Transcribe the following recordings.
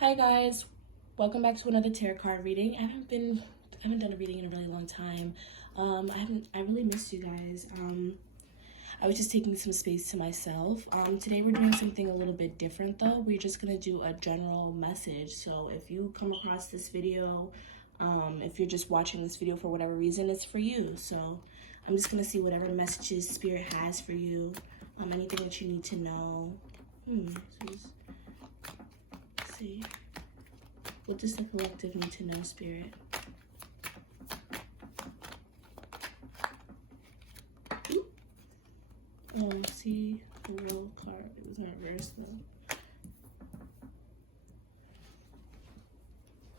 Hi guys, welcome back to another tarot card reading. I haven't done a reading in a really long time. I really missed you guys. I was just taking some space to myself. Today we're doing something a little bit different though. We're just gonna do a general message. So if you come across this video, if you're just watching this video for whatever reason, it's for you. So I'm just gonna see whatever messages Spirit has for you. Anything that you need to know. Let's see. What does the collective need to know, Spirit? See the World card. It was in reverse though.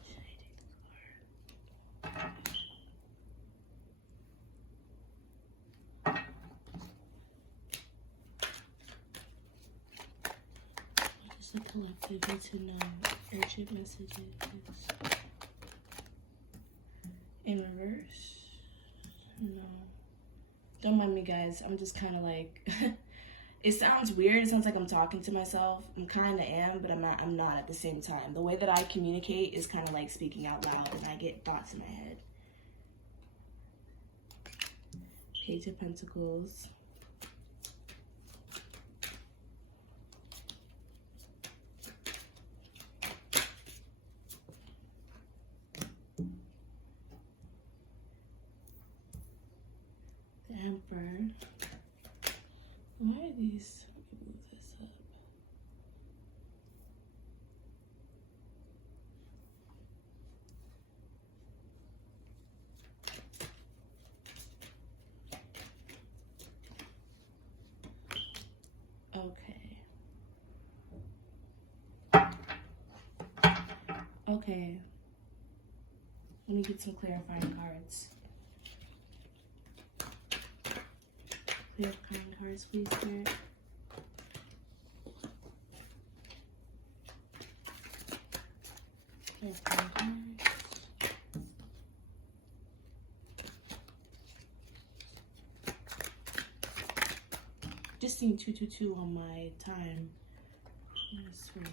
Should I take the card? What does the collective need to know? Urgent messages. In reverse? No. Don't mind me, guys. I'm just kind of like... It sounds weird. It sounds like I'm talking to myself. I kind of am, but I'm not at the same time. The way that I communicate is kind of like speaking out loud, and I get thoughts in my head. Page of Pentacles. The Emperor. Why are these? Let me move this up. Okay. Let me get some clarifying cards. Clarifying cards, please, Spirit. Clarifying cards. Just seeing 222 on my time. Yes, words.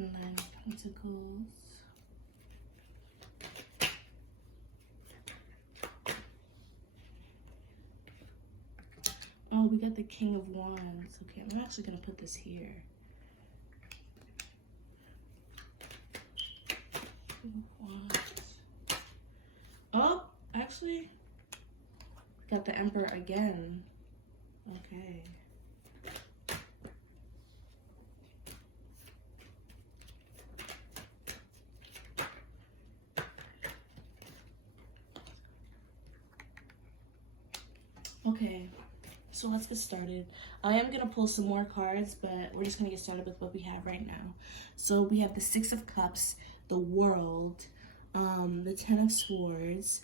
Nine of Pentacles. Oh, we got the King of Wands. Okay, I'm actually going to put this here. King of Wands. Oh, actually, got the Emperor again. Okay. Okay, so let's get started. I am going to pull some more cards, but we're just going to get started with what we have right now. So we have the Six of Cups, the World, the Ten of Swords,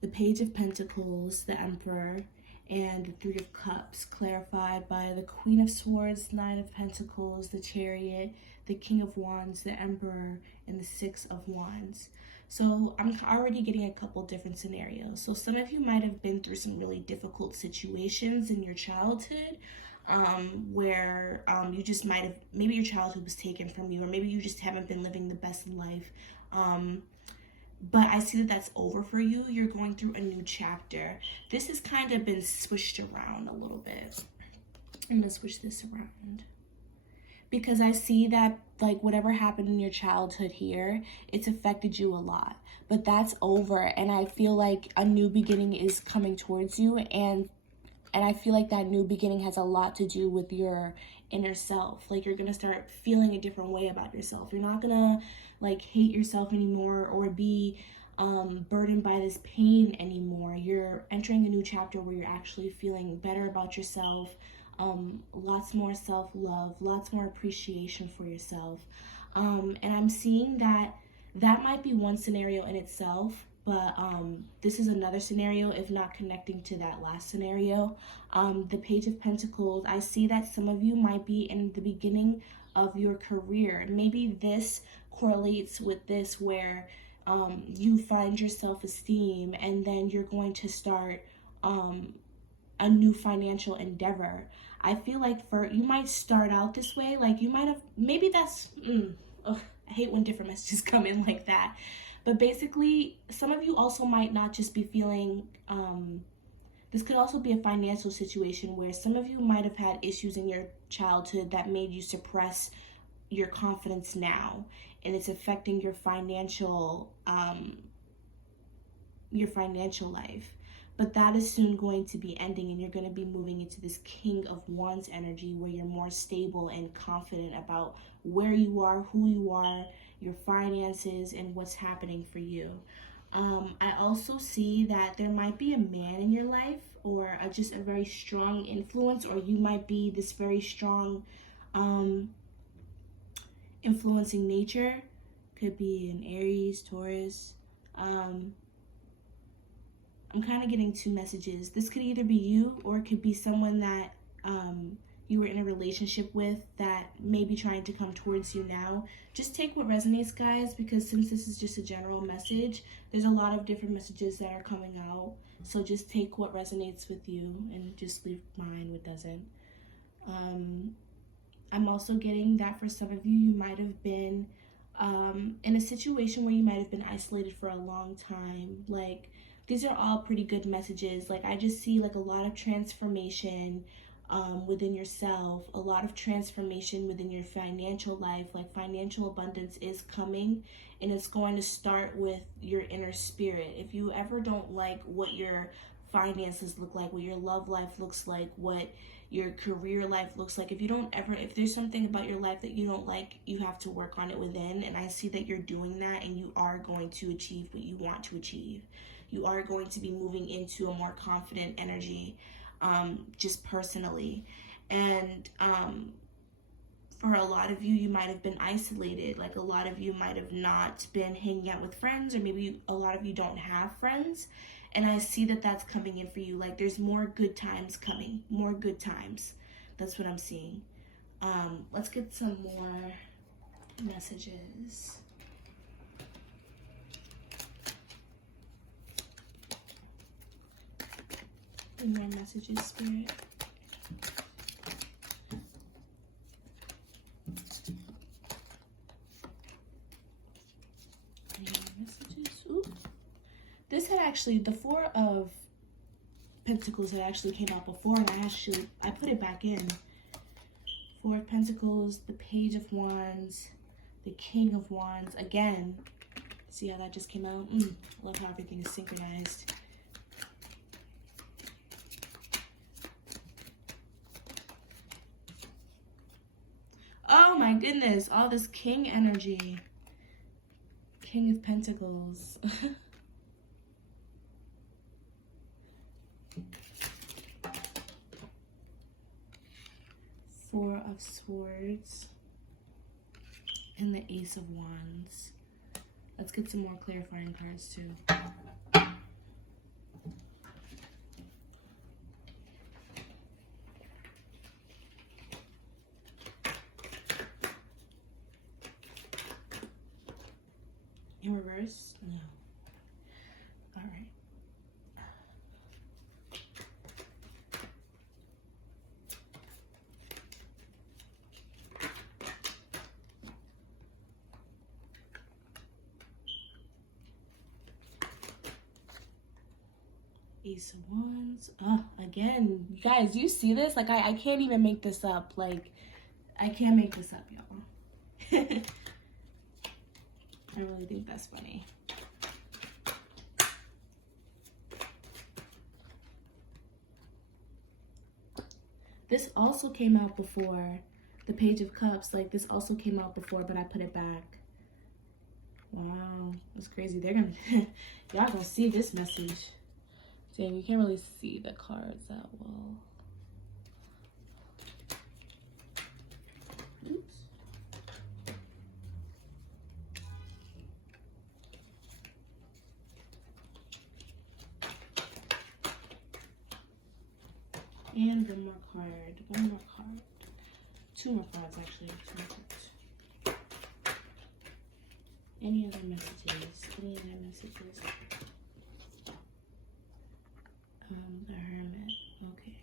the Page of Pentacles, the Emperor, and the Three of Cups, clarified by the Queen of Swords, Nine of Pentacles, the Chariot, the King of Wands, the Emperor, and the Six of Wands. So I'm already getting a couple different scenarios. So some of you might have been through some really difficult situations in your childhood, where you just might have, maybe your childhood was taken from you, or maybe you just haven't been living the best life. But I see that that's over for you. You're going through a new chapter. This has kind of been switched around a little bit. I'm going to switch this around. Because I see that, like, whatever happened in your childhood here, it's affected you a lot. But that's over, and I feel like a new beginning is coming towards you, and I feel like that new beginning has a lot to do with your inner self. Like, you're going to start feeling a different way about yourself. You're not going to, like, hate yourself anymore or be burdened by this pain anymore. You're entering a new chapter where you're actually feeling better about yourself. Lots more self-love, lots more appreciation for yourself. And I'm seeing that might be one scenario in itself, but this is another scenario, if not connecting to that last scenario. The Page of Pentacles, I see that some of you might be in the beginning of your career. Maybe this correlates with this, where you find your self-esteem and then you're going to start a new financial endeavor. I feel like you might start out this way, like you might have, maybe that's, I hate when different messages come in like that. But basically, some of you also might not just be feeling, this could also be a financial situation where some of you might have had issues in your childhood that made you suppress your confidence now, and it's affecting your financial life. But that is soon going to be ending, and you're going to be moving into this King of Wands energy where you're more stable and confident about where you are, who you are, your finances, and what's happening for you. I also see that there might be a man in your life, or just a very strong influence, or you might be this very strong influencing nature. Could be an Aries, Taurus. I'm kind of getting two messages. This could either be you, or it could be someone that you were in a relationship with that may be trying to come towards you now. Just take what resonates, guys, because since this is just a general message, there's a lot of different messages that are coming out. So just take what resonates with you and just leave behind what doesn't. I'm also getting that for some of you, you might have been in a situation where you might have been isolated for a long time. Like, these are all pretty good messages. Like, I just see like a lot of transformation within yourself, a lot of transformation within your financial life. Like, financial abundance is coming, and it's going to start with your inner spirit. If you ever don't like what your finances look like, what your love life looks like, what your career life looks like, if there's something about your life that you don't like, you have to work on it within. And I see that you're doing that, and you are going to achieve what you want to achieve. You are going to be moving into a more confident energy, just personally. And for a lot of you, you might have been isolated. Like, a lot of you might have not been hanging out with friends, or maybe a lot of you don't have friends. And I see that that's coming in for you. Like, there's more good times coming, more good times. That's what I'm seeing. Let's get some more messages. More messages, Spirit. Any more messages? Ooh. This had actually, the Four of Pentacles had actually came out before, and I put it back in. Four of Pentacles, the Page of Wands, the King of Wands. Again, see how that just came out? I love how everything is synchronized. Oh my goodness, all this King energy. King of Pentacles. Four of Swords. And the Ace of Wands. Let's get some more clarifying cards too. In reverse? No. All right. Ace of Wands. Again, you guys, you see this? Like, I can't even make this up. Like, I can't make this up, y'all. I really think that's funny. This also came out before. The Page of Cups. Like, this also came out before, but I put it back. Wow. That's crazy. They're gonna... y'all gonna see this message. Dang, you can't really see the cards that well. Oops. And one more card. Two more cards, actually. Two more cards. Any other messages? Any other messages? The Hermit. Okay.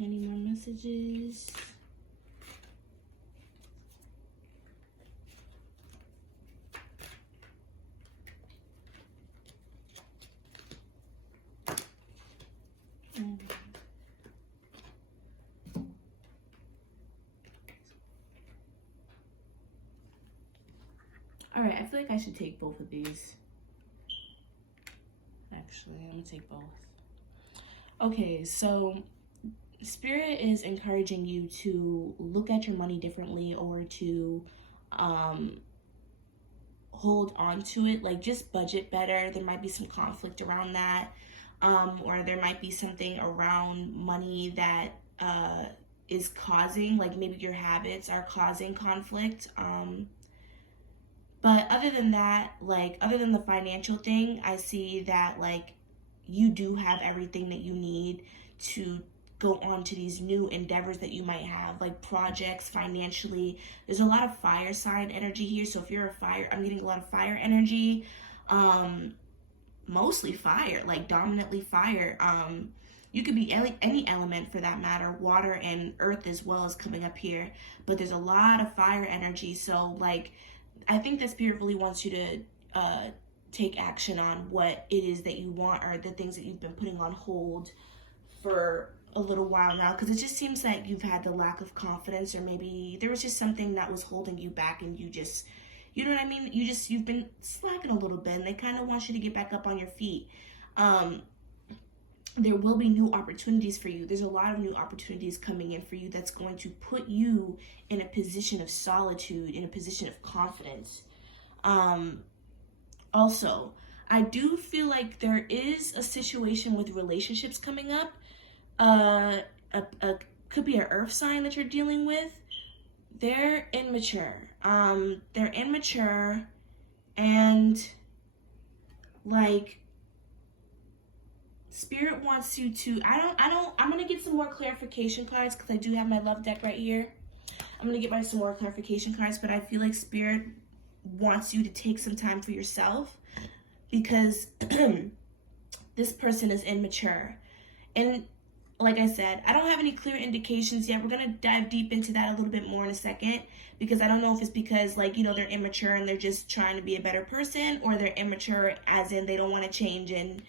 Any more messages? All right, I feel like I should take both of these. Actually, I'm gonna take both. Okay, so Spirit is encouraging you to look at your money differently, or to hold on to it, like just budget better. There might be some conflict around that, or there might be something around money that is causing, like maybe your habits are causing conflict. But other than that, like other than the financial thing, I see that like you do have everything that you need to go on to these new endeavors that you might have, like projects, financially. There's a lot of fire sign energy here. So if you're a fire, I'm getting a lot of fire energy, mostly fire, like dominantly fire. You could be any element for that matter, water and earth as well is coming up here, but there's a lot of fire energy. So like, I think that Spirit really wants you to take action on what it is that you want, or the things that you've been putting on hold for a little while now, because it just seems like you've had the lack of confidence, or maybe there was just something that was holding you back, and you just, you know what I mean? You've been slacking a little bit, and they kind of want you to get back up on your feet. There will be new opportunities for you. There's a lot of new opportunities coming in for you that's going to put you in a position of solitude, in a position of confidence. Also, I do feel like there is a situation with relationships coming up. Could be an earth sign that you're dealing with. They're immature. They're immature, and like Spirit wants you to, I'm going to get some more clarification cards, because I do have my love deck right here. I'm going to get some more clarification cards, but I feel like Spirit wants you to take some time for yourself, because this person is immature. And like I said, I don't have any clear indications yet. We're going to dive deep into that a little bit more in a second, because I don't know if it's because, like, you know, they're immature and they're just trying to be a better person, or they're immature as in they don't want to change, and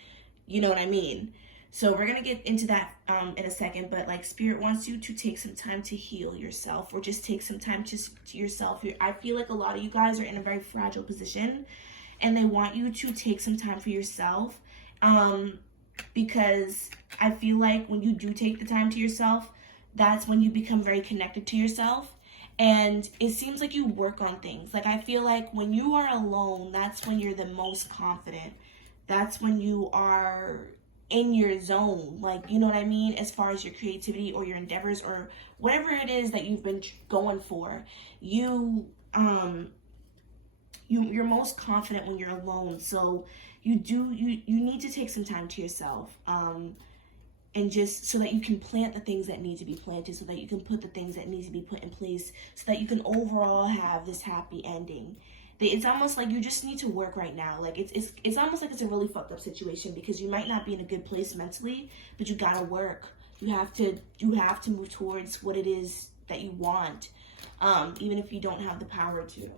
you know what I mean? So we're going to get into that in a second, but like Spirit wants you to take some time to heal yourself, or just take some time to yourself. I feel like a lot of you guys are in a very fragile position, and they want you to take some time for yourself, because I feel like when you do take the time to yourself, that's when you become very connected to yourself. And it seems like you work on things. Like I feel like when you are alone, that's when you're the most confident. That's when you are in your zone, like, you know what I mean, as far as your creativity or your endeavors or whatever it is that you've been going for. You're most confident when you're alone. So you need to take some time to yourself, and just so that you can plant the things that need to be planted, so that you can put the things that need to be put in place, so that you can overall have this happy ending. It's almost like you just need to work right now. Like it's almost like it's a really fucked up situation, because you might not be in a good place mentally, but you gotta work. You have to move towards what it is that you want, even if you don't have the power to.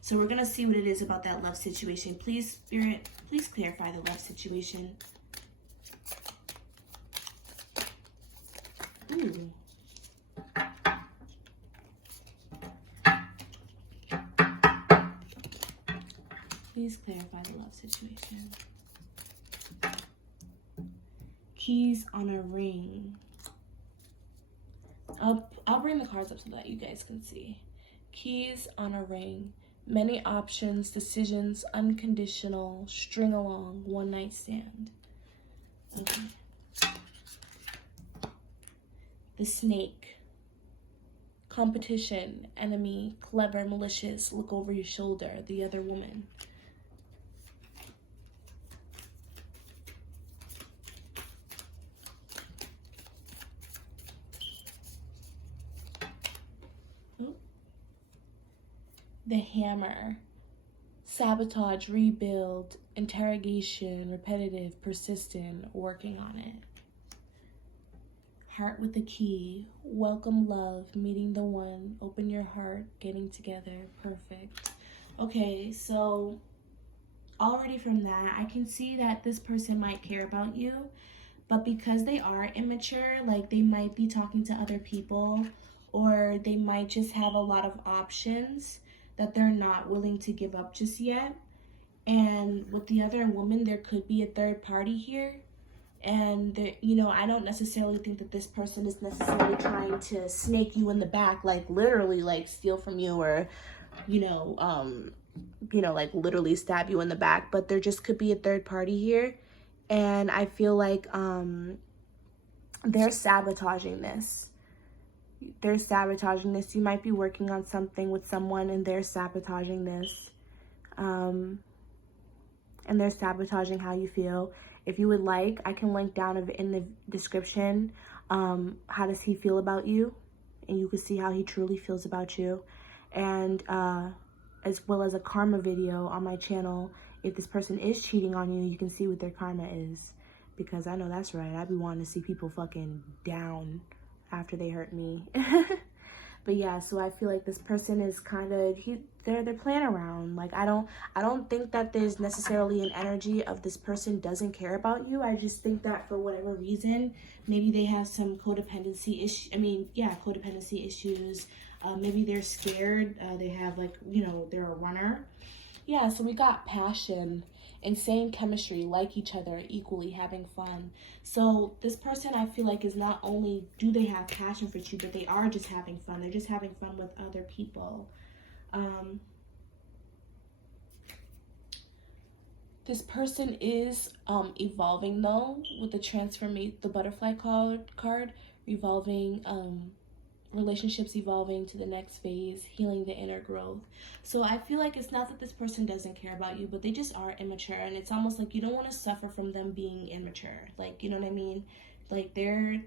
So we're gonna see what it is about that love situation. Please, Spirit, please clarify the love situation. Ooh. Please clarify the love situation. Keys on a ring. I'll bring the cards up so that you guys can see. Keys on a ring. Many options, decisions, unconditional, string along, one night stand. Okay. The snake. Competition, enemy, clever, malicious, look over your shoulder, the other woman. the hammer, sabotage, rebuild, interrogation, repetitive, persistent, working on it. Heart with the key, welcome love, meeting the one, open your heart, getting together, perfect. Okay, so already from that, I can see that this person might care about you, but because they are immature, like they might be talking to other people, or they might just have a lot of options that they're not willing to give up just yet. And with the other woman, there could be a third party here. And I don't necessarily think that this person is necessarily trying to snake you in the back, like literally like steal from you, or like literally stab you in the back. But there just could be a third party here, and I feel like they're sabotaging this. You might be working on something with someone, and they're sabotaging this, and they're sabotaging how you feel. If you would like, I can link down in the description, how does he feel about you? And you can see how he truly feels about you. And as well as a karma video on my channel. If this person is cheating on you, you can see what their karma is. Because I know that's right. I be wanting to see people fucking down after they hurt me. But yeah, so I feel like this person is kind of, they're playing around. Like, I don't think that there's necessarily an energy of this person doesn't care about you. I just think that for whatever reason, maybe they have some codependency issues. Maybe they're scared. They have they're a runner. Yeah, so we got passion, insane chemistry, like each other, equally having fun. So this person, I feel like, is not only do they have passion for you, but they are just having fun. They're just having fun with other people. This person is evolving though, with the butterfly card, evolving, relationships evolving to the next phase, healing the inner growth. So I feel like it's not that this person doesn't care about you, but they just are immature, and it's almost like you don't want to suffer from them being immature. Like, you know what I mean? Like they're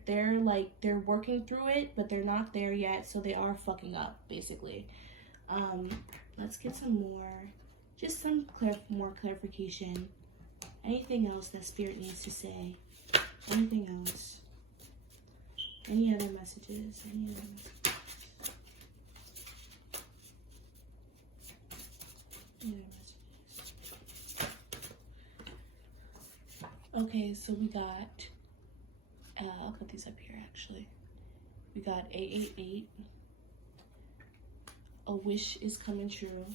working through it, but they're not there yet, so they are fucking up basically. Let's get some more clarification. Anything else that spirit needs to say? Anything else? Any other messages? Okay, so we got, I'll put these up here actually. We got 888. A wish is coming true.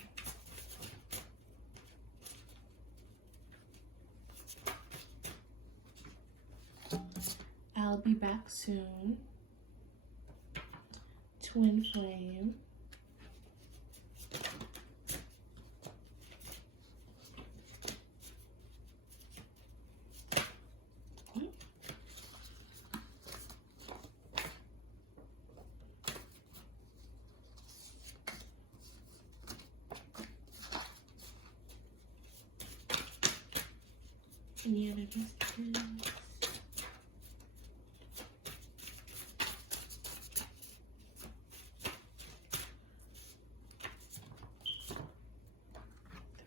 I'll be back soon. Twin flame. Any other messages?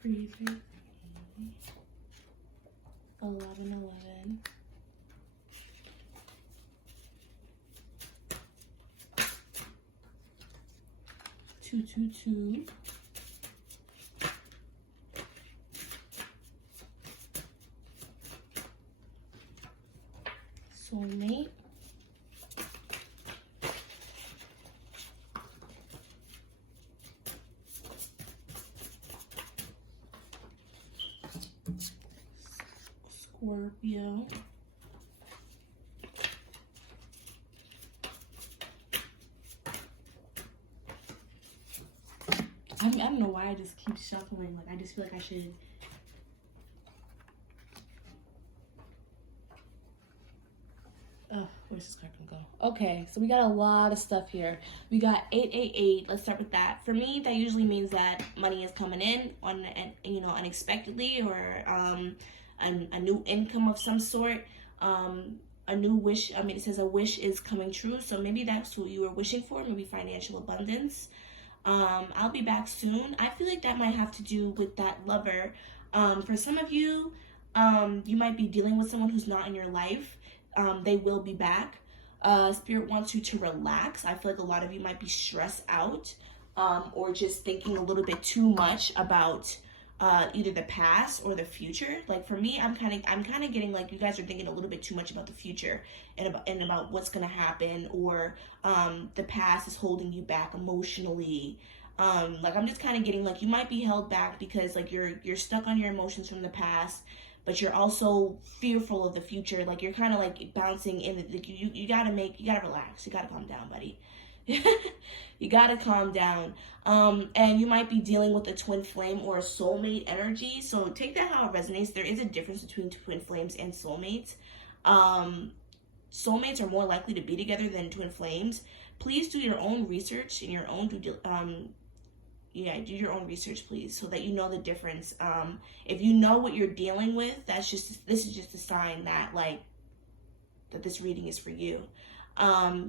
Three, 11. 222. Soulmate. Scorpio. I don't know why I just keep shuffling. Like, I just feel like I should. Oh, where's this card gonna go? Okay, so we got a lot of stuff here. We got 888. Let's start with that. For me, that usually means that money is coming in unexpectedly, or a new income of some sort. A new wish. It says a wish is coming true. So maybe that's what you were wishing for. Maybe financial abundance. I'll be back soon. I feel like that might have to do with that lover. For some of you, you might be dealing with someone who's not in your life. They will be back. Spirit wants you to relax. I feel like a lot of you might be stressed out, or just thinking a little bit too much about either the past or the future. Like for me, I'm kind of getting like you guys are thinking a little bit too much about the future and about what's gonna happen, or the past is holding you back emotionally. Like I'm just kind of getting like you might be held back because like you're stuck on your emotions from the past, but you're also fearful of the future. Like you're kind of like bouncing in. Like you gotta relax. You gotta calm down, buddy. You gotta calm down. And you might be dealing with a twin flame or a soulmate energy. So take that how it resonates. There is a difference between twin flames and soulmates. Soulmates are more likely to be together than twin flames. Please do your own research and your own do your own research, please, so that you know the difference. If you know what you're dealing with, this is just a sign that that this reading is for you.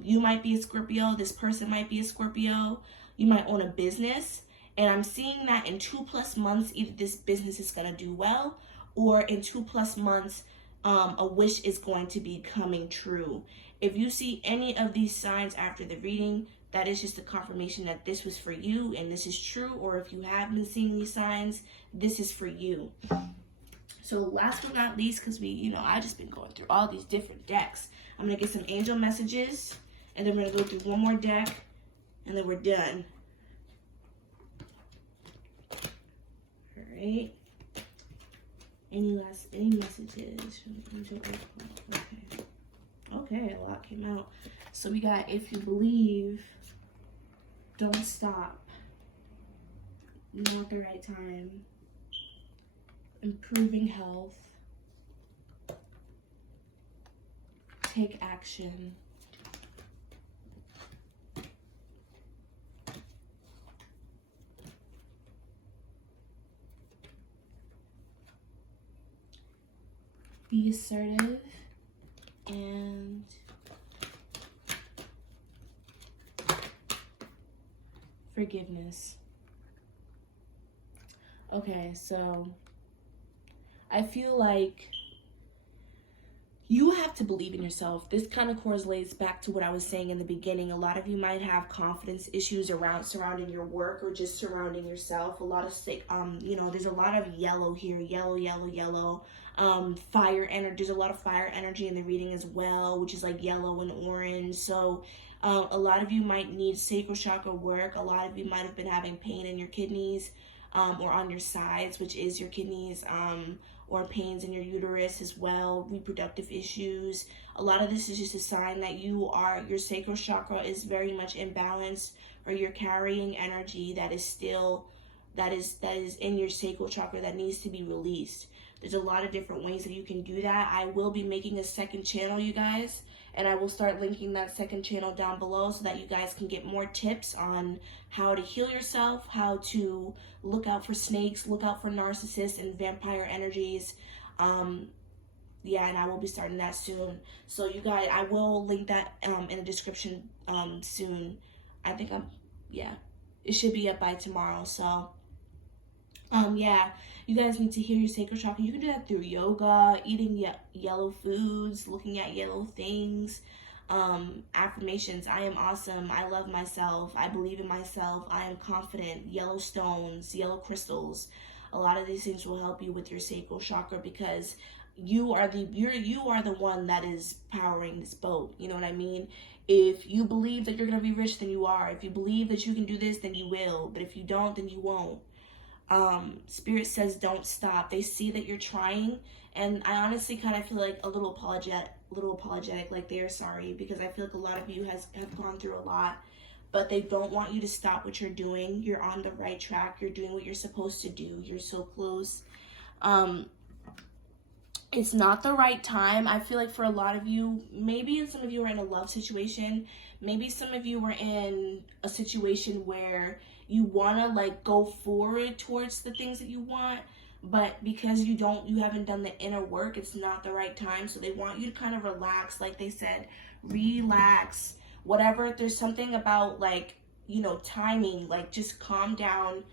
You might be a Scorpio. This person might be a Scorpio. You might own a business. And I'm seeing that in 2+ months, either this business is going to do well, or in 2+ months, a wish is going to be coming true. If you see any of these signs after the reading, that is just a confirmation that this was for you and this is true. Or if you have been seeing these signs, this is for you. So last but not least, because I've just been going through all these different decks. I'm going to get some angel messages, and then we're going to go through one more deck, and then we're done. All right. Any messages from angel? Okay, a lot came out. So we got, if you believe, don't stop. Not the right time. Improving health. Take action. Be assertive and forgiveness. Okay, so I feel like you have to believe in yourself. This kind of correlates back to what I was saying in the beginning. A lot of you might have confidence issues surrounding your work or just surrounding yourself. A lot of there's a lot of yellow here, yellow. Fire energy. There's a lot of fire energy in the reading as well, which is like yellow and orange. So a lot of you might need sacral chakra work. A lot of you might have been having pain in your kidneys, or on your sides, which is your kidneys, or pains in your uterus as well, reproductive issues. A lot of this is just a sign that your sacral chakra is very much imbalanced, or you're carrying energy that is in your sacral chakra that needs to be released. There's a lot of different ways that you can do that. I will be making a second channel, you guys, and I will start linking that second channel down below so that you guys can get more tips on how to heal yourself, how to look out for snakes, look out for narcissists and vampire energies. Yeah, and I will be starting that soon. So you guys, I will link that in the description soon. I think it should be up by tomorrow. So yeah, you guys need to heal your sacral chakra. You can do that through yoga, eating yellow foods, looking at yellow things, affirmations. I am awesome. I love myself. I believe in myself. I am confident. Yellow stones, yellow crystals. A lot of these things will help you with your sacral chakra, because you are the one that is powering this boat. You know what I mean? If you believe that you're going to be rich, then you are. If you believe that you can do this, then you will. But if you don't, then you won't. Spirit says don't stop. They see that you're trying, and I honestly kind of feel like a little apologetic, like they're sorry, because I feel like a lot of you have gone through a lot, but they don't want you to stop what you're doing. You're on the right track. You're doing what you're supposed to do. You're so close. It's not the right time. I feel like for a lot of you, maybe some of you are in a love situation. Maybe some of you were in a situation where you want to go forward towards the things that you want, but because you haven't done the inner work, it's not the right time. So they want you to kind of relax. Like they said, relax, whatever. There's something about timing. Like, just calm down,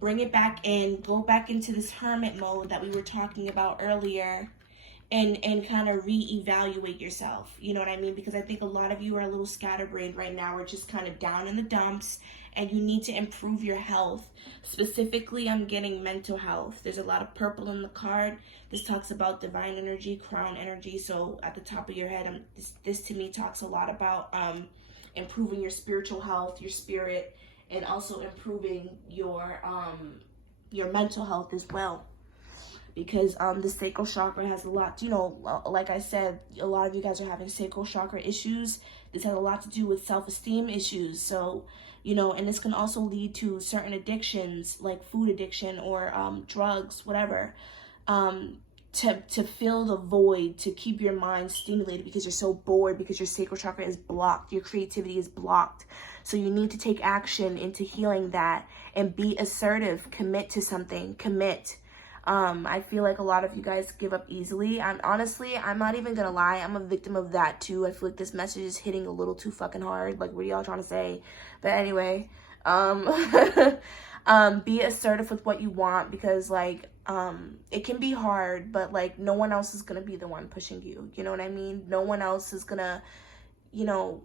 bring it back in, go back into this hermit mode that we were talking about earlier, and kind of reevaluate yourself. You know what I mean? Because I think a lot of you are a little scatterbrained right now, or just kind of down in the dumps, and you need to improve your health. Specifically, I'm getting mental health. There's a lot of purple in the card. This talks about divine energy, crown energy. So at the top of your head, this to me talks a lot about improving your spiritual health, your spirit, and also improving your mental health as well. Because the sacral chakra has a lot, like I said, a lot of you guys are having sacral chakra issues. This has a lot to do with self-esteem issues. So, and this can also lead to certain addictions, like food addiction or drugs, whatever, to fill the void, to keep your mind stimulated because you're so bored, because your sacral chakra is blocked, your creativity is blocked. So you need to take action into healing that and be assertive, commit to something, commit. I feel like a lot of you guys give up easily. I'm not even gonna lie, I'm a victim of that too. I feel like this message is hitting a little too fucking hard. Like, what are y'all trying to say? But anyway, be assertive with what you want, because like, it can be hard, but like, no one else is gonna be the one pushing you. You know what I mean? No one else is gonna,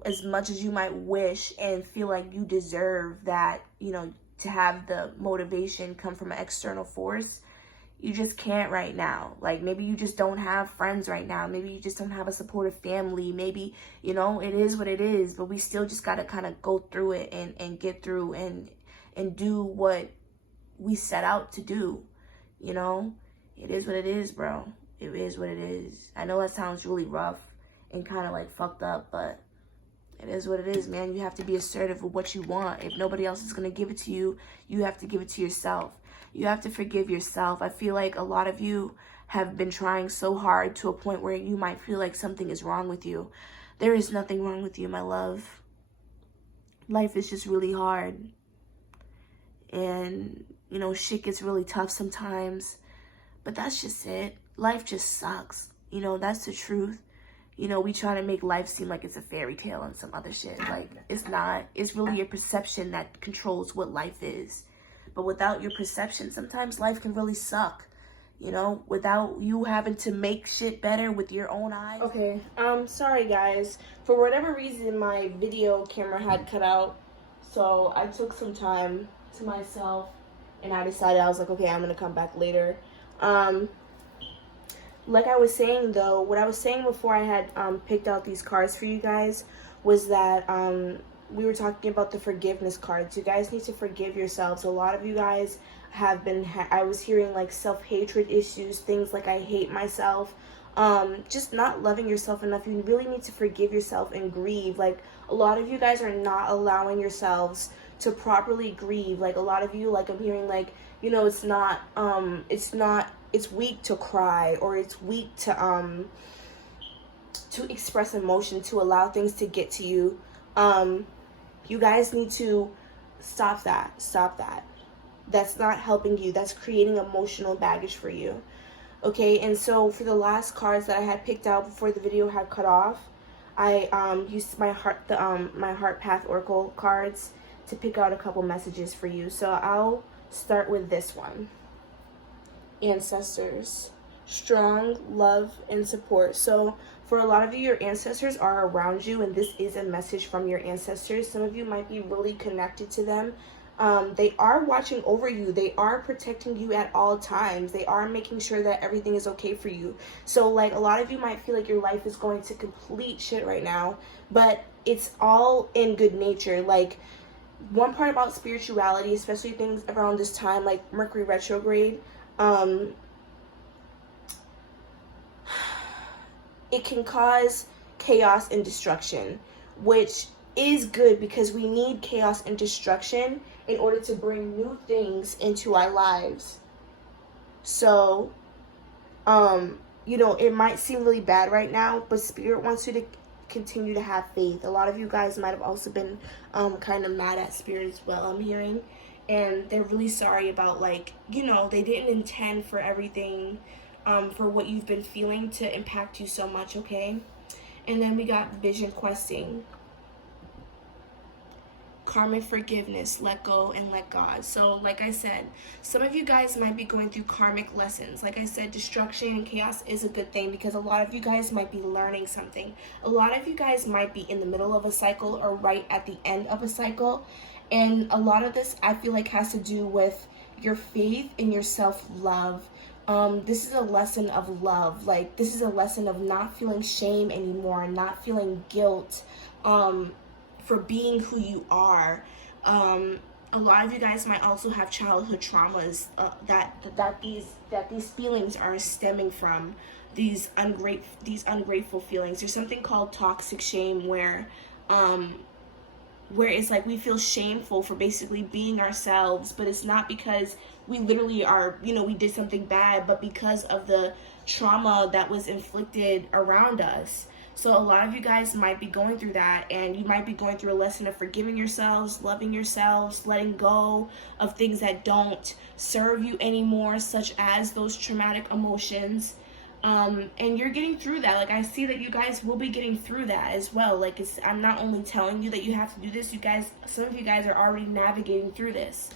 as much as you might wish and feel like you deserve that, to have the motivation come from an external force. You just can't right now. Like, maybe you just don't have friends right now. Maybe you just don't have a supportive family. Maybe, it is what it is, but we still just got to kind of go through it and get through and do what we set out to do. It is what it is, bro. It is what it is. I know that sounds really rough and kind of like fucked up, but it is what it is, man. You have to be assertive with what you want. If nobody else is going to give it to you, you have to give it to yourself. You have to forgive yourself. I feel like a lot of you have been trying so hard to a point where you might feel like something is wrong with you. There is nothing wrong with you, my love. Life is just really hard. And, shit gets really tough sometimes. But that's just it. Life just sucks. That's the truth. We try to make life seem like it's a fairy tale and some other shit. Like, it's not. It's really your perception that controls what life is. But without your perception, sometimes life can really suck, without you having to make shit better with your own eyes. Okay, sorry guys. For whatever reason, my video camera had cut out. So I took some time to myself and I decided, I was like, okay, I'm going to come back later. Like I was saying though, what I was saying before I had picked out these cards for you guys was that we were talking about the forgiveness cards. You guys need to forgive yourselves. A lot of you guys have been, I was hearing like self-hatred issues, things like I hate myself, just not loving yourself enough. You really need to forgive yourself and grieve. Like, a lot of you guys are not allowing yourselves to properly grieve. Like, a lot of you, like, I'm hearing like, it's weak to cry, or it's weak to express emotion, to allow things to get to you. You guys need to stop that. That's not helping you. That's creating emotional baggage for you. Okay, and so for the last cards that I had picked out before the video had cut off, I used my heart path oracle cards to pick out a couple messages for you. So I'll start with this one. Ancestors, strong love and support. So for a lot of you, your ancestors are around you, and this is a message from your ancestors. Some of you might be really connected to them. They are watching over you. They are protecting you at all times. They are making sure that everything is okay for you. So like, a lot of you might feel like your life is going to complete shit right now, but it's all in good nature. Like, one part about spirituality, especially things around this time, like Mercury retrograde, it can cause chaos and destruction, which is good because we need chaos and destruction in order to bring new things into our lives. So, it might seem really bad right now, but Spirit wants you to continue to have faith. A lot of you guys might have also been kind of mad at Spirit as well, I'm hearing. And they're really sorry about, like, they didn't intend for everything, for what you've been feeling to impact you so much, okay? And then we got vision questing. karmic forgiveness, let go and let God. So like I said, some of you guys might be going through karmic lessons. Like I said, destruction and chaos is a good thing because a lot of you guys might be learning something. A lot of you guys might be in the middle of a cycle or right at the end of a cycle. And a lot of this I feel like has to do with your faith and your self-love. This is a lesson of love. Like, this is a lesson of not feeling shame anymore, not feeling guilt for being who you are. A lot of you guys might also have childhood traumas that these feelings are stemming from, these ungrateful feelings. There's something called toxic shame where it's like we feel shameful for basically being ourselves, but it's not because we literally are, we did something bad, but because of the trauma that was inflicted around us. So a lot of you guys might be going through that, and you might be going through a lesson of forgiving yourselves, loving yourselves, letting go of things that don't serve you anymore, such as those traumatic emotions. And you're getting through that. Like, I see that you guys will be getting through that as well. Like, I'm not only telling you that you have to do this, some of you guys are already navigating through this.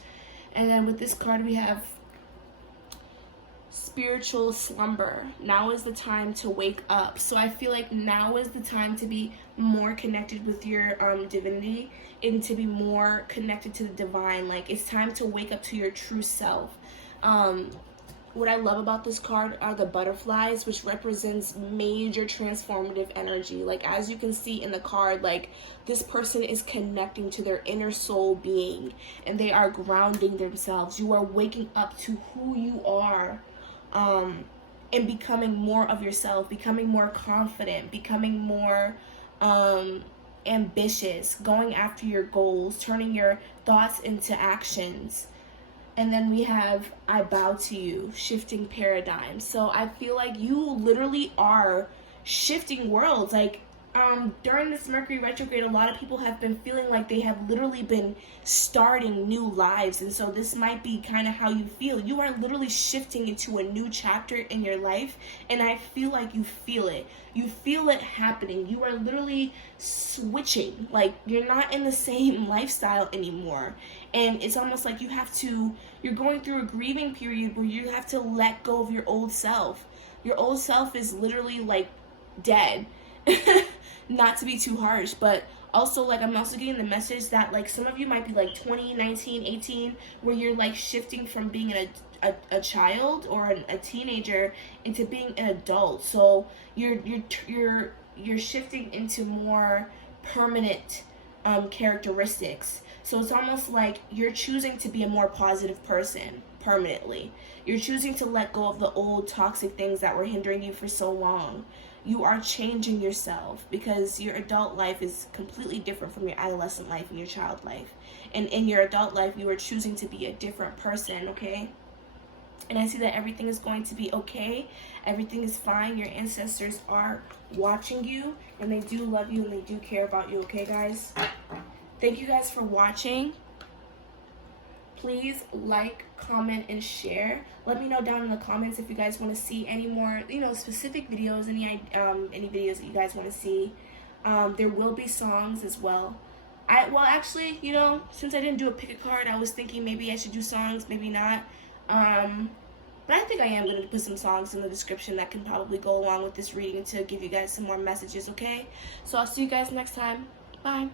And then with this card we have spiritual slumber. Now is the time to wake up. So I feel like now is the time to be more connected with your divinity and to be more connected to the divine. Like, it's time to wake up to your true self. What I love about this card are the butterflies, which represents major transformative energy. Like, as you can see in the card, like, this person is connecting to their inner soul being, and they are grounding themselves. You are waking up to who you are, and becoming more of yourself, becoming more confident, becoming more ambitious, going after your goals, turning your thoughts into actions. And then we have I bow to you, shifting paradigms. So I feel like you literally are shifting worlds. Like, during this Mercury retrograde, a lot of people have been feeling like they have literally been starting new lives. And so this might be kind of how you feel. You are literally shifting into a new chapter in your life. And I feel like you feel it. You feel it happening. You are literally switching. Like, you're not in the same lifestyle anymore. And it's almost like you're going through a grieving period where you have to let go of your old self. Your old self is literally like dead. Not to be too harsh, but also, like, I'm also getting the message that, like, some of you might be like 20, 19, 18, where you're like shifting from being a child or a teenager into being an adult. So you're shifting into more permanent characteristics. So it's almost like you're choosing to be a more positive person permanently. You're choosing to let go of the old toxic things that were hindering you for so long. You are changing yourself because your adult life is completely different from your adolescent life and your child life. And in your adult life, you are choosing to be a different person, okay? And I see that everything is going to be okay. Everything is fine. Your ancestors are watching you, and they do love you, and they do care about you, okay, guys? Thank you guys for watching. Please like, comment, and share. Let me know down in the comments if you guys want to see any more, specific videos, any videos that you guys want to see. There will be songs as well. Actually, since I didn't do a pick a card, I was thinking maybe I should do songs, maybe not. But I think I am going to put some songs in the description that can probably go along with this reading to give you guys some more messages, okay? So I'll see you guys next time. Bye.